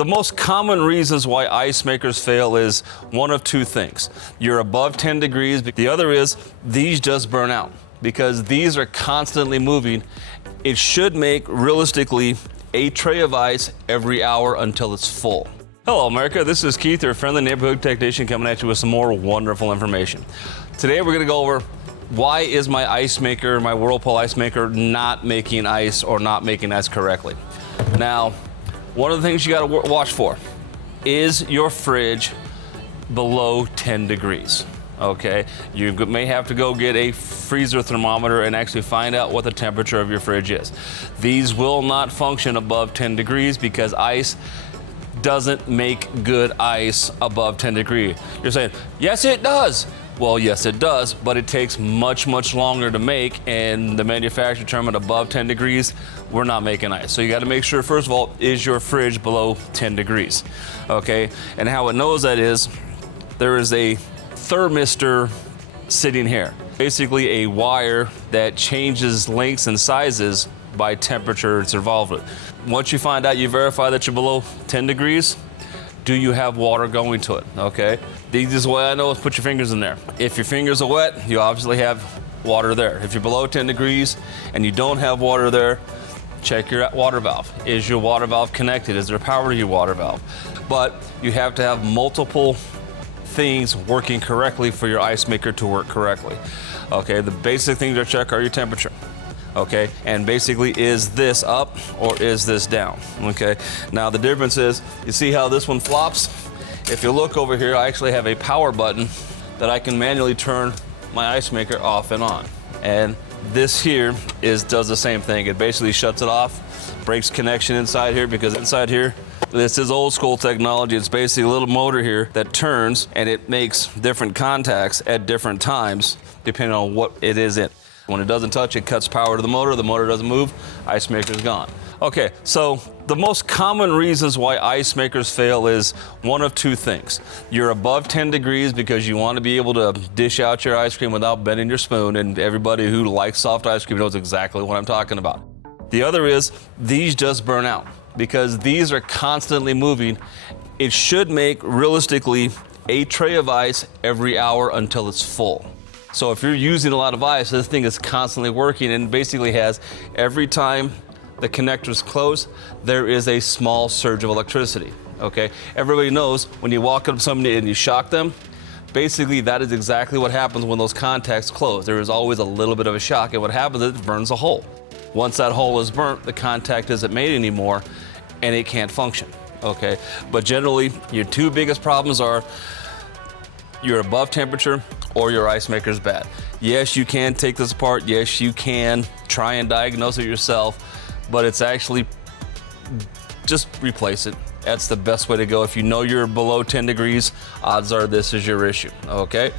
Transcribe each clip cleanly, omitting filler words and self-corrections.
The most common reasons why ice makers fail is one of two things. You're above 10 degrees. The other is these just burn out because these are constantly moving. It should make, realistically, a tray of ice every hour until it's full. Hello, America. This is Keith, your friendly neighborhood technician, coming at you with some more wonderful information. Today, we're going to go over why is my ice maker, my Whirlpool Icemaker, not making ice or not making ice correctly. Now, one of the things you got to watch for is your fridge below 10 degrees. Okay, you may have to go get a freezer thermometer and actually find out what the temperature of your fridge is. These will not function above 10 degrees because ice doesn't make good ice above 10 degrees. You're saying, yes, it does. Well, yes, it does, but it takes much, much longer to make, and the manufacturer determined above 10 degrees, we're not making ice. So you got to make sure, first of all, is your fridge below 10 degrees, okay? And how it knows that is, there is a thermistor sitting here. Basically a wire that changes lengths and sizes by temperature it's involved with. Once you find out, you verify that you're below 10 degrees, do you have water going to it, okay? The easiest way I know is put your fingers in there. If your fingers are wet, you obviously have water there. If you're below 10 degrees and you don't have water there, check your water valve. Is your water valve connected? Is there power to your water valve? But you have to have multiple things working correctly for your ice maker to work correctly. Okay, the basic things to check are your temperature. Okay, and basically, is this up or is this down? Okay, now the difference is, you see how this one flops? If you look over here, I actually have a power button that I can manually turn my ice maker off and on. And this here does the same thing. It basically shuts it off, breaks connection inside here, because inside here, this is old school technology. It's basically a little motor here that turns and it makes different contacts at different times depending on what it is in. When it doesn't touch, it cuts power to the motor doesn't move, ice maker's gone. Okay, so the most common reasons why ice makers fail is one of two things. You're above 10 degrees because you want to be able to dish out your ice cream without bending your spoon, and everybody who likes soft ice cream knows exactly what I'm talking about. The other is these just burn out because these are constantly moving. It should make, realistically, a tray of ice every hour until it's full. So if you're using a lot of ice, this thing is constantly working and basically has, every time the connectors close, there is a small surge of electricity, okay? Everybody knows when you walk up to somebody and you shock them, basically that is exactly what happens when those contacts close. There is always a little bit of a shock, and what happens is it burns a hole. Once that hole is burnt, the contact isn't made anymore and it can't function, okay? But generally, your two biggest problems are you're above temperature or your ice maker's bad. Yes, you can take this apart. Yes, you can try and diagnose it yourself, but it's actually, just replace it. That's the best way to go. If you know you're below 10 degrees, odds are this is your issue, okay?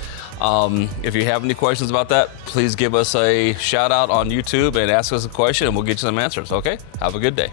If you have any questions about that, please give us a shout out on YouTube and ask us a question and we'll get you some answers, okay? Have a good day.